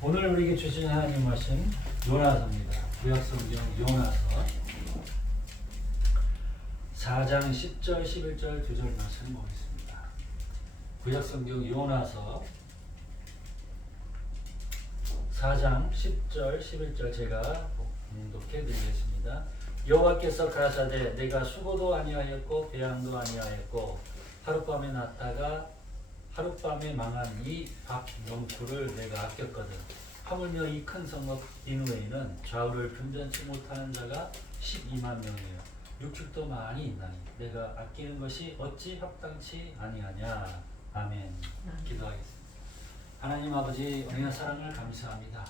오늘 우리에게 주신 하나님 말씀 요나서입니다. 구약성경 요나서 4장 10절 11절 2절 말씀 보겠습니다. 구약성경 요나서 4장 10절 11절 제가 봉독해 드리겠습니다. 여호와께서 가라사대 내가 수고도 아니하였고 배양도 아니하였고 하룻밤에 났다가 하룻밤에 망한 이 밥 농토를 내가 아꼈거든. 하물며 이 큰 성읍 니느웨이는 좌우를 분전치 못하는 자가 12만 명이에요. 육축도 많이 있나니 내가 아끼는 것이 어찌 합당치 아니하냐. 아멘. 기도하겠습니다. 하나님 아버지 은혜와 사랑을 감사합니다.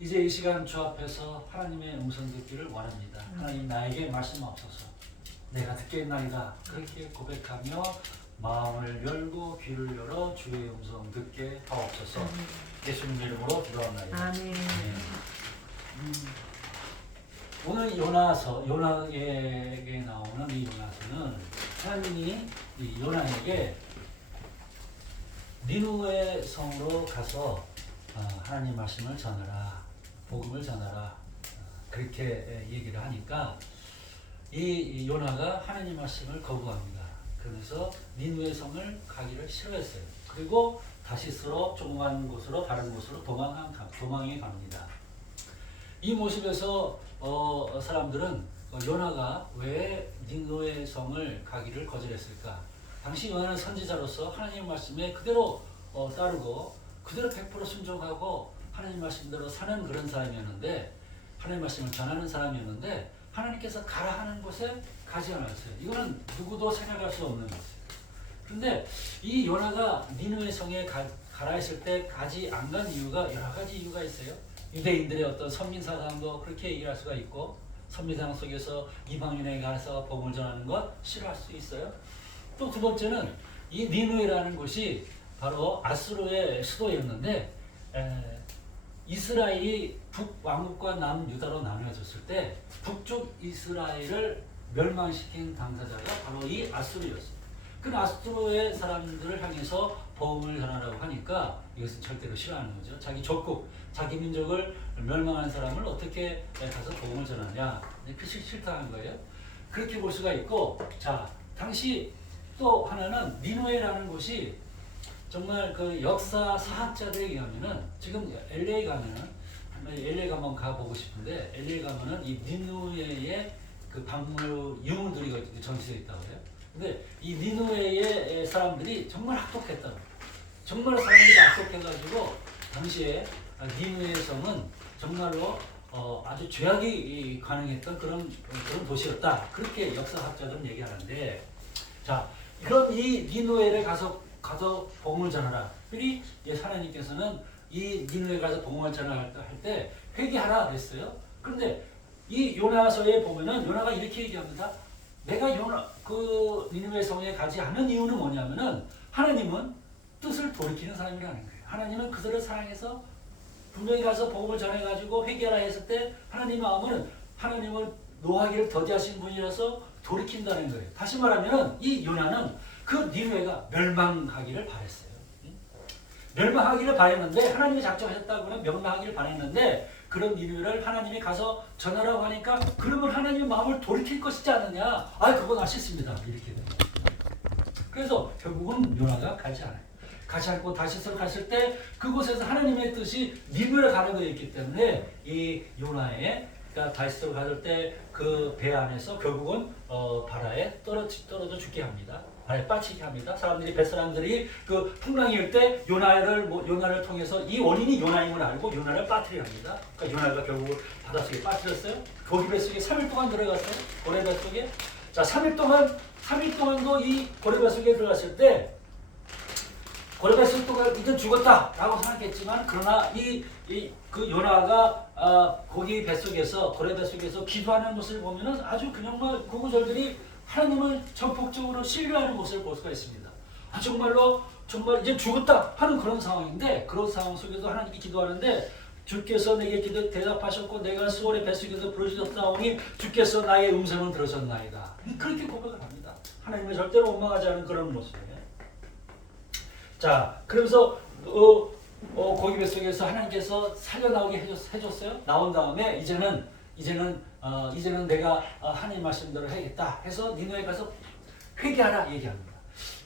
이제 이 시간 주 앞에서 하나님의 음성 듣기를 원합니다. 하나님 나에게 말씀하옵소서. 내가 듣겠나이다. 그렇게 고백하며 마음을 열고 귀를 열어 주의 음성 듣게 하옵소서. 예수님 이름으로 기도합니다. 아멘. 오늘 요나에게 나오는 이 요나서는 하나님이 이 요나에게 니느웨 성으로 가서 하나님 말씀을 전하라, 복음을 전하라, 그렇게 얘기를 하니까 이 요나가 하나님 말씀을 거부합니다. 그래서 니느웨 성을 가기를 싫어했어요. 그리고 다시스로 조그만 곳으로 다른 곳으로 도망해 갑니다. 이 모습에서 사람들은 요나가 왜 니느웨 성을 가기를 거절했을까? 당시 요나는 선지자로서 하나님 말씀에 그대로 따르고 그대로 100% 순종하고 하나님 말씀대로 사는 그런 사람이었는데, 하나님 말씀을 전하는 사람이었는데 하나님께서 가라 하는 곳에 가지 않았어요. 이거는 누구도 생각할 수 없는 것이에요. 그런데 이 요나가 니느웨 성에 가라 했을 때 가지 안 간 이유가 여러 가지 이유가 있어요. 유대인들의 어떤 선민사상도 그렇게 얘기할 수가 있고, 선민사상 속에서 이방인에게 가서 복음을 전하는 것 싫어할 수 있어요. 또 두 번째는 이 니느웨라는 곳이 바로 아수르의 수도였는데 이스라엘이 북왕국과 남유다로 나누어졌을 때 북쪽 이스라엘을 멸망시킨 당사자가 바로 이 아수르였습니다. 그 아수르의 사람들을 향해서 복음을 전하라고 하니까 이것은 절대로 싫어하는 거죠. 자기 족국, 자기 민족을 멸망한 사람을 어떻게 가서 복음을 전하냐, 그 싫다는 거예요. 그렇게 볼 수가 있고, 자, 당시 또 하나는 니느웨라는 곳이 정말 그 역사 사학자들에 의하면은 지금 LA 가면은 LA 한번 가보고 싶은데 LA 가면은 이 니느웨의 그 박물 유물들이 전시되어 있다고 해요. 근데 이 니느웨의 사람들이 정말 악독했다고. 정말 사람들이 악독해가지고 당시에 니느웨 성은 정말로 아주 죄악이 가능했던 그런 도시였다. 그렇게 역사학자들은 얘기하는데, 자, 그럼 이 니느웨를 가서 복음을 전하라. 그리 하나님께서는 이 니느웨 가서 복음을 전할 때 회개하라 그랬어요. 그런데 이 요나서에 보면은 요나가 이렇게 얘기합니다. 내가 그 니느웨 성에 가지 않은 이유는 뭐냐면은 하나님은 뜻을 돌이키는 사람이라는 거예요. 하나님은 그들을 사랑해서 분명히 가서 복음을 전해가지고 회개하라 했을 때 하나님 마음은 하나님을 노하기를 더디하신 분이라서 돌이킨다는 거예요. 다시 말하면 이 요나는 그 니느웨가 멸망하기를 바랬어요. 멸망하기를 바랬는데, 하나님이 작정하셨다고는 멸망하기를 바랬는데, 그런 니느웨를 하나님이 가서 전하라고 하니까 그러면 하나님의 마음을 돌이킬 것이지 않느냐. 그건 아쉽습니다. 이렇게 됩니다. 그래서 결국은 요나가 가지 않아요. 가지 않고 다시스로 갔을 때 그곳에서 하나님의 뜻이 니느웨로 가는 거였기 때문에 이 요나의 다시스로 갔을 때 그 배 안에서 결국은 바다에 떨어져 죽게 합니다. 바다에 빠지게 합니다. 뱃사람들이 그 풍랑이 일 때 요나를 통해서 이 원인이 요나임을 알고 요나를 빠뜨리게 합니다. 그러니까 요나가 결국 바닷속에 빠뜨렸어요. 고기 뱃속에 3일 동안 들어갔어요. 고래 뱃속에. 자, 3일 동안도 이 고래 뱃속에 들어갔을 때 고래 뱃속에 이제 죽었다라고 생각했지만, 그러나 그 요나가 고기 뱃속에서, 고래 뱃속에서 기도하는 모습을 보면은 아주 그냥 구구절절히 하나님을 전폭적으로 신뢰하는 모습을 볼 수가 있습니다. 정말 이제 죽었다 하는 그런 상황인데, 그런 상황 속에서 하나님께 기도하는데, 주께서 내게 기도 대답하셨고 내가 수월의 뱃속에서 부르짖었사오니 주께서 나의 음성을 들으셨나이다. 그렇게 고백을 합니다. 하나님을 절대로 원망하지 않은 그런 모습이에요. 자, 그러면서 고기 뱃속에서 하나님께서 살려나오게 해줬어요. 나온 다음에 이제는 내가 하나님 말씀대로 해야겠다 해서 니누에 가서 회개하라 얘기합니다.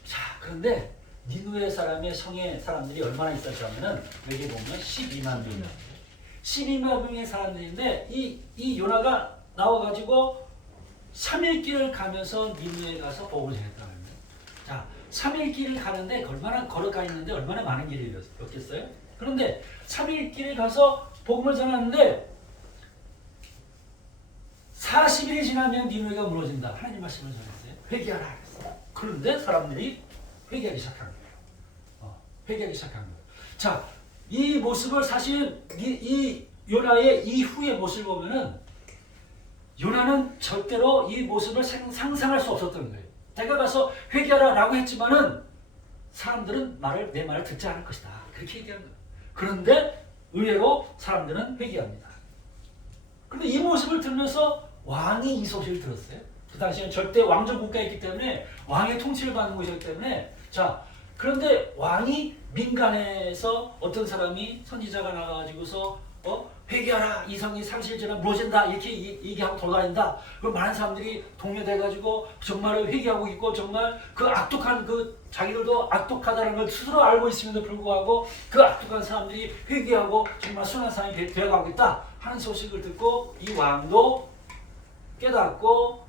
자, 그런데 니누에 사람의 성의 사람들이 얼마나 있었냐면은 여기 보면 12만 명. 12만 명의 사람들인데 이 요나가 나와가지고 3일 길을 가면서 니누에 가서 복음을 전했다는 거예요. 자, 3일 길을 가는데 얼마나 걸어가 있는데 얼마나 많은 길이었겠어요? 그런데 3일 길을 가서 복음을 전하는데 40일이 지나면 니누에가 무너진다. 하나님 말씀을 전했어요. 회개하라 그랬어요. 그런데 사람들이 회개하기 시작한 거예요. 회개하기 시작한 거예요. 자, 이 모습을 사실 이 요나의 이후의 모습을 보면은 요나는 절대로 이 모습을 상상할 수 없었던 거예요. 내가 가서 회개하라라고 했지만은 사람들은 내 말을 듣지 않을 것이다. 그렇게 얘기하는 거예요. 그런데 의외로 사람들은 회개합니다. 그런데 이 모습을 들으면서 왕이 이 소식을 들었어요. 그 당시에는 절대 왕정 국가였기 때문에 왕의 통치를 받는 곳이기 때문에 자, 그런데 왕이 민간에서 어떤 사람이 선지자가 나가가지고서 회개하라, 이 성이 30일 지나면 무너진다 이렇게 얘기하고 돌아다닌다. 그럼 많은 사람들이 동요돼가지고 정말 회개하고 있고 정말 그 악독한 자기들도 악독하다는 걸 스스로 알고 있음에도 불구하고 그 악독한 사람들이 회개하고 정말 순한 사람이 되어가고 있다 하는 소식을 듣고 이 왕도 깨닫고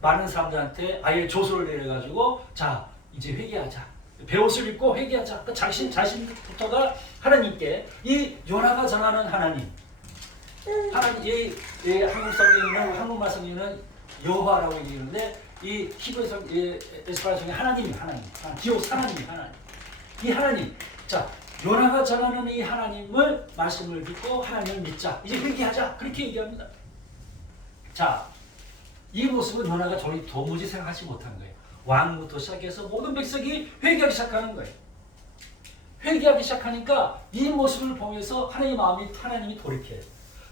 많은 사람들한테 아예 조서를 내려가지고 자, 이제 회개하자. 배옷을 입고 회개하자. 그 자신부터가 하나님께 이 요나가 전하는 하나님, 한국 성경에는 한국말 성경에는 여호와라고 얘기하는데 이 히브리 에스파라 성경 하나님, 기호스 하나님. 이 하나님. 자, 요나가 전하는 이 하나님을 말씀을 듣고 하나님을 믿자. 이제 회개하자. 그렇게 얘기합니다. 자, 이 모습은 요나가 도무지 생각하지 못한 거예요. 왕부터 시작해서 모든 백성이 회개하기 시작하는 거예요. 회개하기 시작하니까 이 모습을 보면서 하나님이 돌이켜요.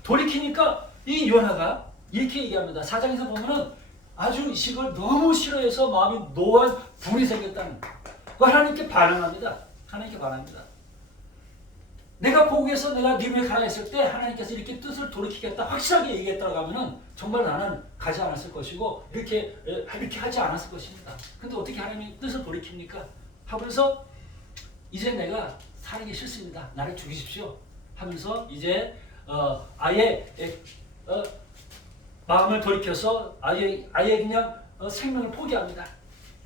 돌이키니까 이 요나가 이렇게 얘기합니다. 4장에서 보면은 아주 이식을 너무 싫어해서 마음이 노한 불이 생겼다는 거예요. 하나님께 반응합니다. 내가 거기에서 내가 니누에 가라 했을 때 하나님께서 이렇게 뜻을 돌이키겠다 확실하게 얘기했다고 하면은 정말 나는 가지 않았을 것이고 이렇게 하지 않았을 것입니다. 근데 어떻게 하나님이 뜻을 돌이킵니까? 하면서 이제 내가 살기 싫습니다. 나를 죽이십시오. 하면서 이제 아예 마음을 돌이켜서 아예 그냥 생명을 포기합니다.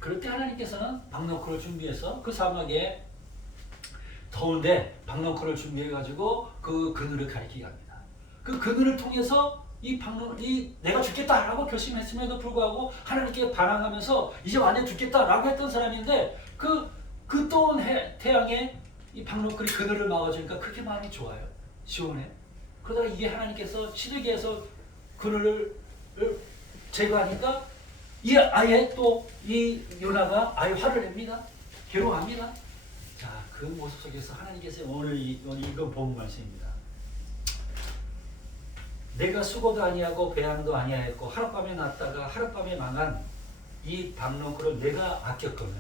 그럴 때 하나님께서는 박너크를 준비해서 그 사막에 더운데 박너크를 준비해가지고 그 그늘을 가리키게 합니다. 그 그늘을 통해서 내가 죽겠다라고 결심했음에도 불구하고 하나님께 반항하면서 이제 완전 죽겠다라고 했던 사람인데 그 뜨거운 태양에 이 박너클이 그늘을 막아주니까 그렇게 마음이 좋아요. 시원해. 그러다가 이게 하나님께서 시들게 해서 그늘을 제거하니까 아예 또 이 요나가 아예 화를 냅니다. 괴로워합니다. 자, 그 모습 속에서 하나님께서 오늘 이건 본 말씀입니다. 내가 수고도 아니하고 배양도 아니하였고 하룻밤에 났다가 하룻밤에 망한 이 박너클을 내가 아꼈거늘.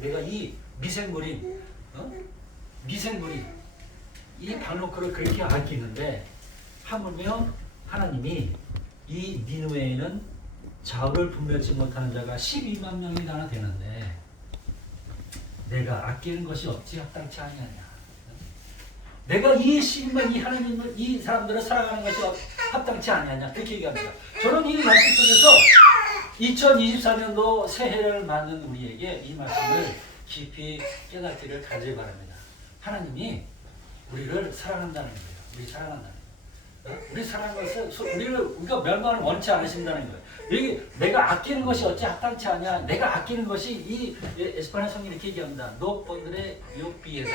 내가 이 미생물인 이 박너클을 그렇게 아끼는데 하물며 하나님이 이 니느웨에는 좌우를 분별치 못하는 자가 12만 명이나 되는데 내가 아끼는 것이 어찌 합당치 아니하냐. 내가 이 12만 이 하나님을 이 사람들을 사랑하는 것이 합당치 아니하냐. 그렇게 얘기합니다. 저는 이 말씀 속에서 2024년도 새해를 맞는 우리에게 이 말씀을 깊이 깨닫기를 간절히 바랍니다. 하나님이 우리를 사랑한다는 거예요. 우리 사랑하는 것을 우리가 멸망을 원치 않으신다는 거예요. 여기 내가 아끼는 것이 어찌 합당치 않냐. 내가 아끼는 것이 이 에스파냐 성경이 이렇게 얘기합니다. 너 뻔들의 요삐에다.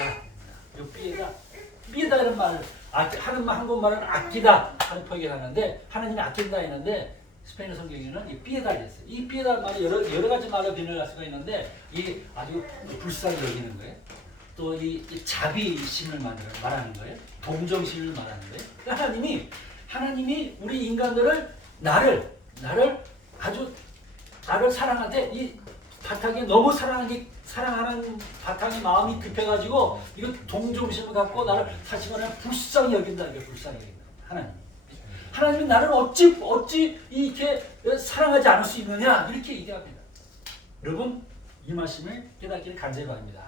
삐에다 이런 말 한국말은 아끼다 하는 표현을 하는데 하나님이 아낀다 했는데 스페인어 성경에는 이 삐에다 했어요. 이 삐에다 말이 여러 가지 말로 변형할 수가 있는데 이 아주 불쌍히 여기는 거예요. 또 이 자비심을 말하는 거예요. 동정심을 말하는 거예요. 그러니까 하나님이 우리 인간들을 나를 사랑할 때 바탕에 너무 사랑하는 바탕에 마음이 급해가지고 이거 동정심을 갖고 나를 다시 말하면 불쌍히 여긴다. 이게 불쌍히 여긴다. 하나님이 나를 어찌 이렇게 사랑하지 않을 수 있느냐 이렇게 얘기합니다. 여러분 이 말씀을 깨닫기를 간절히 바랍니다.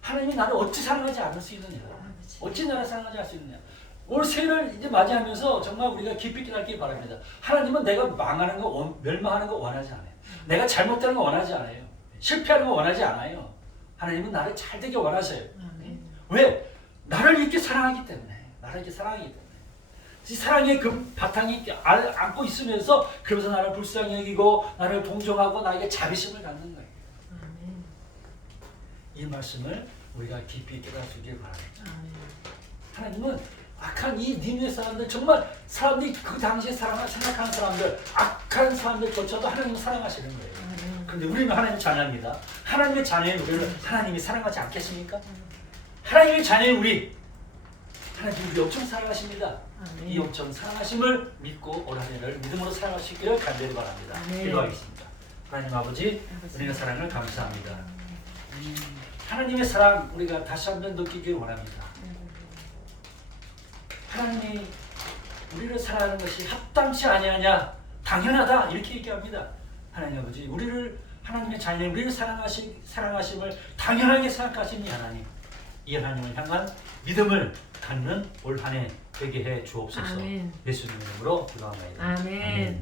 하나님이 나를 어찌 사랑하지 않을 수 있느냐, 어찌 나를 사랑하지 않을 수 있느냐. 올 새해를 이제 맞이하면서 정말 우리가 깊이 깨닫기 바랍니다. 하나님은 내가 망하는 거, 멸망하는 거 원하지 않아요. 내가 잘못되는 거 원하지 않아요. 실패하는 거 원하지 않아요. 하나님은 나를 잘 되게 원하세요. 왜? 나를 이렇게 사랑하기 때문에. 나를 이렇게 사랑하기 때문에. 이 사랑의 그 바탕이 안고 있으면서 그러면서 나를 불쌍히 여기고 나를 동정하고 나에게 자비심을 갖는 거예요. 이 말씀을 우리가 깊이 깨닫기를 바랍니다. 하나님은 악한 이 니느웨 사람들, 정말 사람들이 그 당시에 생각하는 사람들, 악한 사람들조차도 하나님을 사랑하시는 거예요. 그런데 우리는 하나님의 자녀입니다. 하나님의 자녀인 우리를 하나님이 사랑하지 않겠습니까? 하나님의 자녀인 하나님이 우리 엄청 사랑하십니다. 이 엄청 사랑하심을 믿고 올 한 해를 믿음으로 살아가시기를 간절히 바랍니다. 기도하겠습니다. 하나님 아버지, 우리의 사랑을 감사합니다. 하나님의 사랑 우리가 다시 한번 느끼길 원합니다. 하나님이 우리를 사랑하는 것이 합당치 아니하냐, 당연하다 이렇게 얘기합니다. 하나님 아버지, 우리를 하나님의 자녀, 우리를 사랑하심을 당연하게 생각하신 이 하나님, 이 하나님을 향한 믿음을 갖는 올 한 해 되게 해 주옵소서. 예수님의 이름으로 기도합니다. 아멘.